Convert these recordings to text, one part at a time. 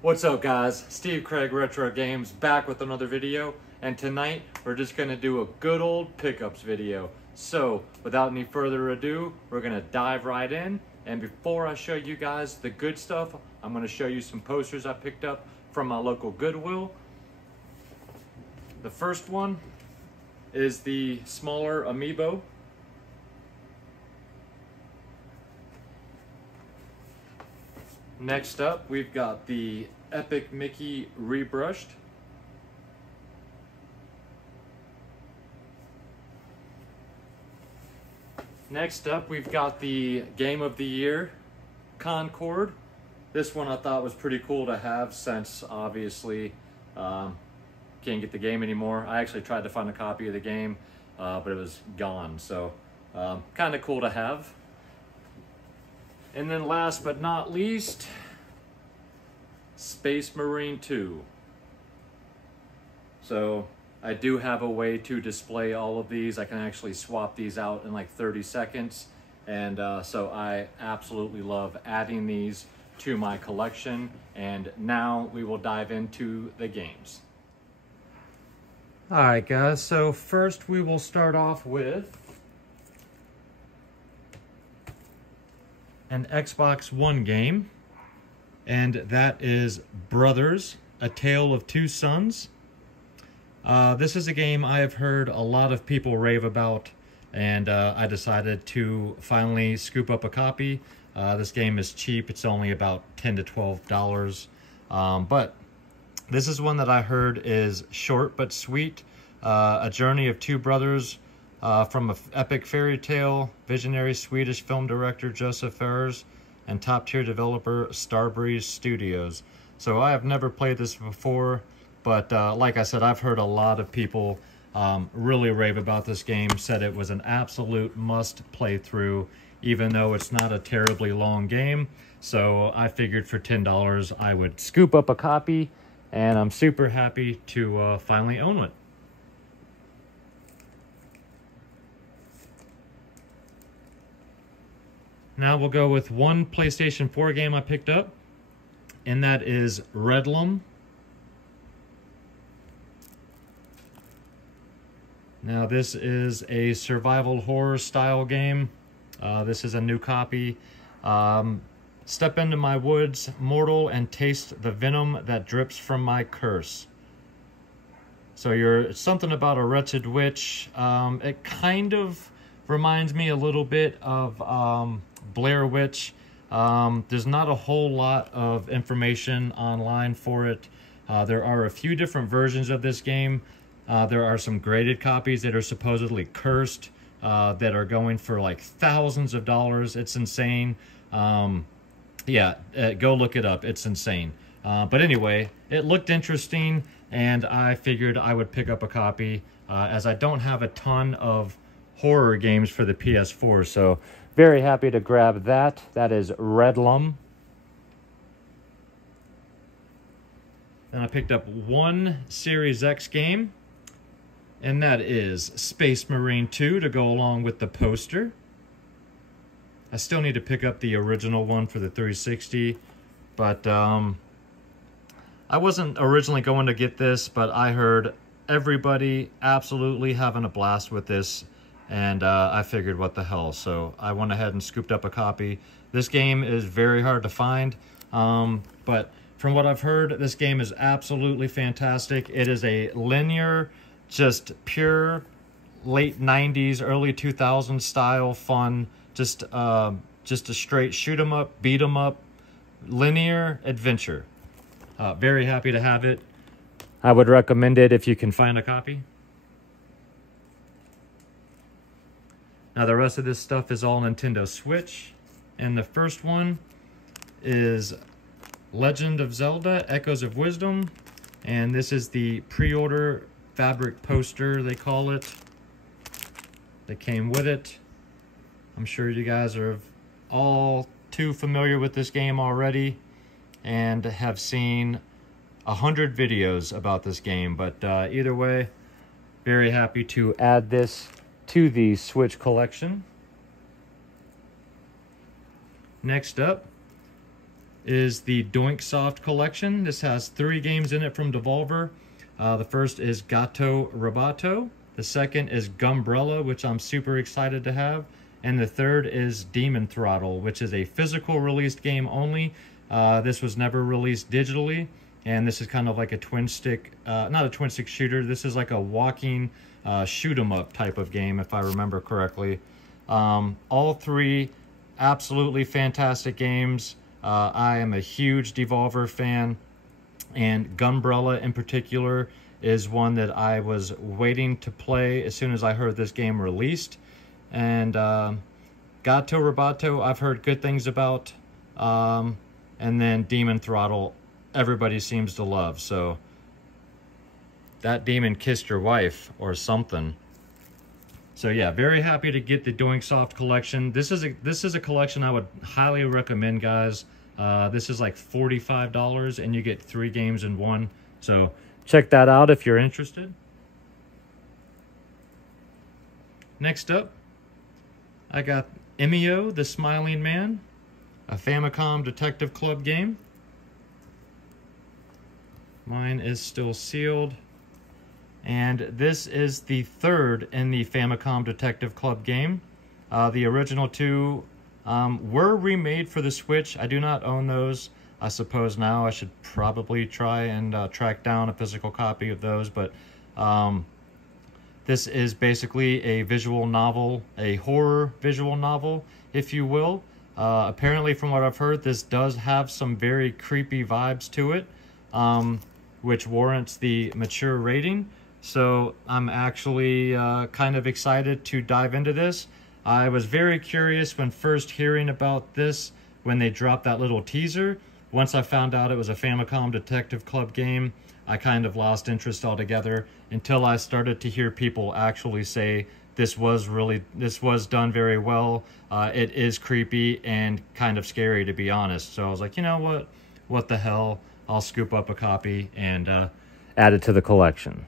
What's up guys, Steve Craig Retro Games back with another video, and tonight we're just going to do a good old pickups video. So without any further ado, we're going to dive right in, and before I show you guys the good stuff, I'm going to show you some posters I picked up from my local Goodwill. The first one is the smaller amiibo. Next up, we've got the Epic Mickey rebrushed. Next up, we've got the Game of the Year Concord. This one I thought was pretty cool to have since obviously can't get the game anymore. I actually tried to find a copy of the game, but it was gone. So kind of cool to have. And then last but not least, Space Marine 2. So I do have a way to display all of these. I can actually swap these out in like 30 seconds. And so I absolutely love adding these to my collection. And now we will dive into the games. All right guys, so first we will start off with an Xbox One game, and that is Brothers, A Tale of Two Sons. This is a game I have heard a lot of people rave about, and I decided to finally scoop up a copy. This game is cheap, it's only about $10 to $12, but this is one that I heard is short but sweet. A journey of two brothers from an epic fairy tale, visionary Swedish film director Joseph Fares, and top-tier developer Starbreeze Studios. So I have never played this before, but like I said, I've heard a lot of people really rave about this game, said it was an absolute must play through, even though it's not a terribly long game. So I figured for $10 I would scoop up a copy, and I'm super happy to finally own it. Now we'll go with one PlayStation 4 game I picked up, and that is Reydllom. Now this is a survival horror style game. This is a new copy. Step into my woods, mortal, and taste the venom that drips from my curse. So you're something about a wretched witch. It kind of reminds me a little bit of Blair Witch. There's not a whole lot of information online for it. There are a few different versions of this game. There are some graded copies that are supposedly cursed, that are going for like thousands of dollars. It's insane. Yeah, go look it up. It's insane. But anyway, it looked interesting, and I figured I would pick up a copy, as I don't have a ton of horror games for the PS4, so very happy to grab that. That is Reydllom. Then I picked up one Series X game, and that is Space Marine 2 to go along with the poster. I still need to pick up the original one for the 360, but I wasn't originally going to get this, but I heard everybody absolutely having a blast with this, and I figured what the hell, so I went ahead and scooped up a copy. This game is very hard to find, but from what I've heard, this game is absolutely fantastic. It is a linear, just pure late 90s, early 2000s style fun, just a straight shoot 'em up, beat 'em up, linear adventure. Very happy to have it. I would recommend it if you can find a copy. Now the rest of this stuff is all Nintendo Switch, and the first one is Legend of Zelda, Echoes of Wisdom, and this is the pre-order fabric poster, they call it, that came with it. I'm sure you guys are all too familiar with this game already and have seen 100 videos about this game, but either way, very happy to add this to the Switch collection. Next up is the Doinksoft collection. This has 3 games in it from Devolver. The first is Gato Roboto. The second is Gumbrella, which I'm super excited to have. And the third is Demon Throttle, which is a physical released game only. This was never released digitally. And this is kind of like a twin stick, not a twin stick shooter. This is like a walking shoot 'em up type of game, if I remember correctly. All 3 absolutely fantastic games. I am a huge Devolver fan, and Gunbrella in particular is one that I was waiting to play as soon as I heard this game released. And Gato Roboto I've heard good things about, and then Demon Throttle everybody seems to love, so that demon kissed your wife or something. So yeah, very happy to get the Doinksoft collection. This is a collection I would highly recommend, guys. This is like $45 and you get 3 games in one. So check that out if you're interested. Next up, I got Emio, the Smiling Man, a Famicom Detective Club game. Mine is still sealed. And this is the 3rd in the Famicom Detective Club game. The original 2 were remade for the Switch. I do not own those. I suppose now I should probably try and track down a physical copy of those. But this is basically a visual novel, a horror visual novel, if you will. Apparently, from what I've heard, this does have some very creepy vibes to it, which warrants the mature rating. So I'm actually kind of excited to dive into this. I was very curious when first hearing about this, when they dropped that little teaser. Once I found out it was a Famicom Detective Club game, I kind of lost interest altogether until I started to hear people actually say this was done very well. It is creepy and kind of scary, to be honest. So I was like, you know what the hell? I'll scoop up a copy and add it to the collection.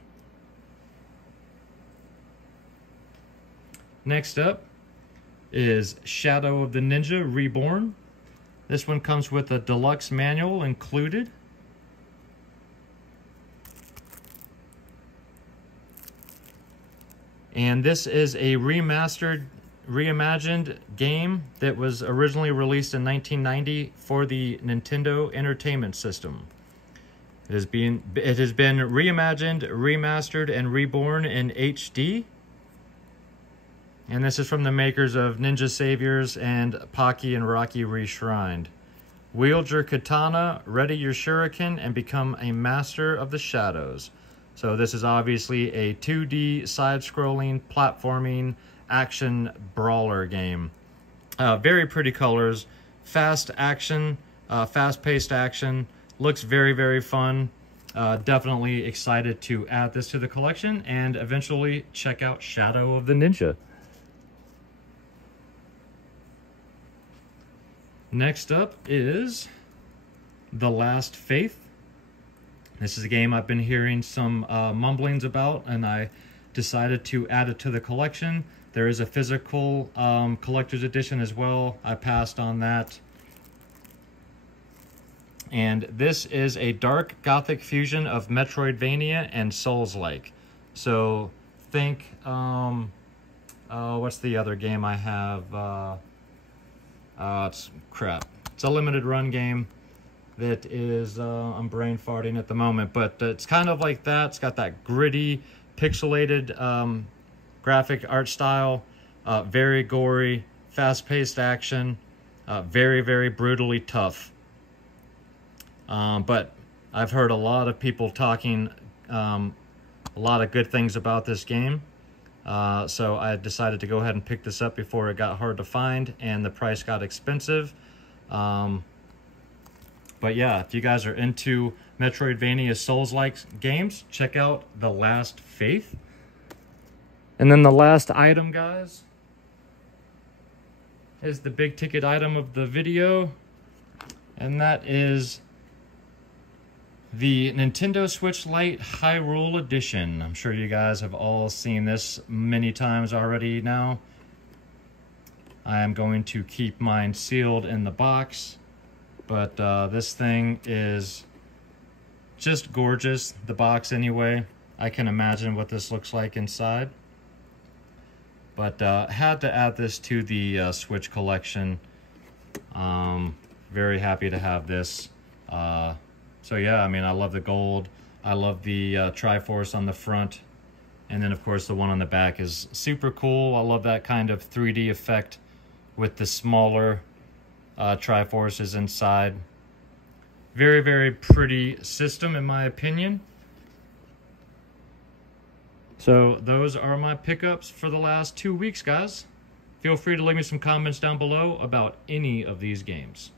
Next up is Shadow of the Ninja Reborn. This one comes with a deluxe manual included. And this is a reimagined game that was originally released in 1990 for the Nintendo Entertainment System. It has been reimagined, remastered, and reborn in HD. And this is from the makers of Ninja Saviors and Pocky and Rocky Reshrined. Wield your katana, ready your shuriken, and become a master of the shadows. So this is obviously a 2D side-scrolling platforming action brawler game. Very pretty colors, fast action, fast-paced action. Looks very, very fun. Definitely excited to add this to the collection and eventually check out Shadow of the Ninja. Next up is The Last Faith. This is a game I've been hearing some mumblings about, and I decided to add it to the collection. There is a physical collector's edition as well. I passed on that. And this is a dark gothic fusion of Metroidvania and Souls-like. So think, what's the other game I have? It's crap. It's a limited run game that is, I'm brain farting at the moment, but it's kind of like that. It's got that gritty, pixelated graphic art style, very gory, fast-paced action, very, very brutally tough. But I've heard a lot of people talking a lot of good things about this game. So I decided to go ahead and pick this up before it got hard to find and the price got expensive. But yeah, if you guys are into Metroidvania Souls-like games, check out The Last Faith. And then the last item, guys, is the big ticket item of the video, and that is the Nintendo Switch Lite Hyrule Edition. I'm sure you guys have all seen this many times already now. I am going to keep mine sealed in the box. But this thing is just gorgeous. The box anyway. I can imagine what this looks like inside. But had to add this to the Switch collection. Very happy to have this. So yeah, I mean, I love the gold. I love the Triforce on the front. And then, of course, the one on the back is super cool. I love that kind of 3D effect with the smaller Triforces inside. Very, very pretty system, in my opinion. So those are my pickups for the last 2 weeks, guys. Feel free to leave me some comments down below about any of these games.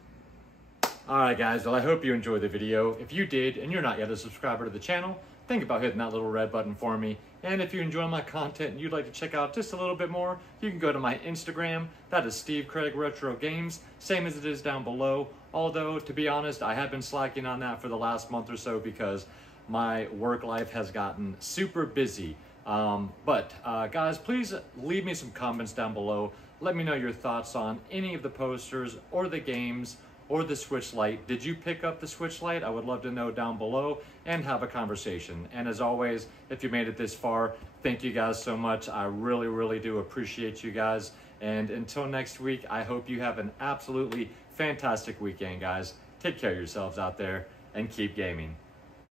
Alright guys, well I hope you enjoyed the video. If you did and you're not yet a subscriber to the channel, think about hitting that little red button for me. And if you enjoy my content and you'd like to check out just a little bit more, you can go to my Instagram. That is Steve Craig Retro Games, same as it is down below. Although, to be honest, I have been slacking on that for the last month or so because my work life has gotten super busy. Guys, please leave me some comments down below. Let me know your thoughts on any of the posters or the games or the Switch Lite. Did you pick up the Switch Lite? I would love to know down below and have a conversation. And as always, if you made it this far, thank you guys so much. I really, really do appreciate you guys. And until next week, I hope you have an absolutely fantastic weekend, guys. Take care of yourselves out there and keep gaming.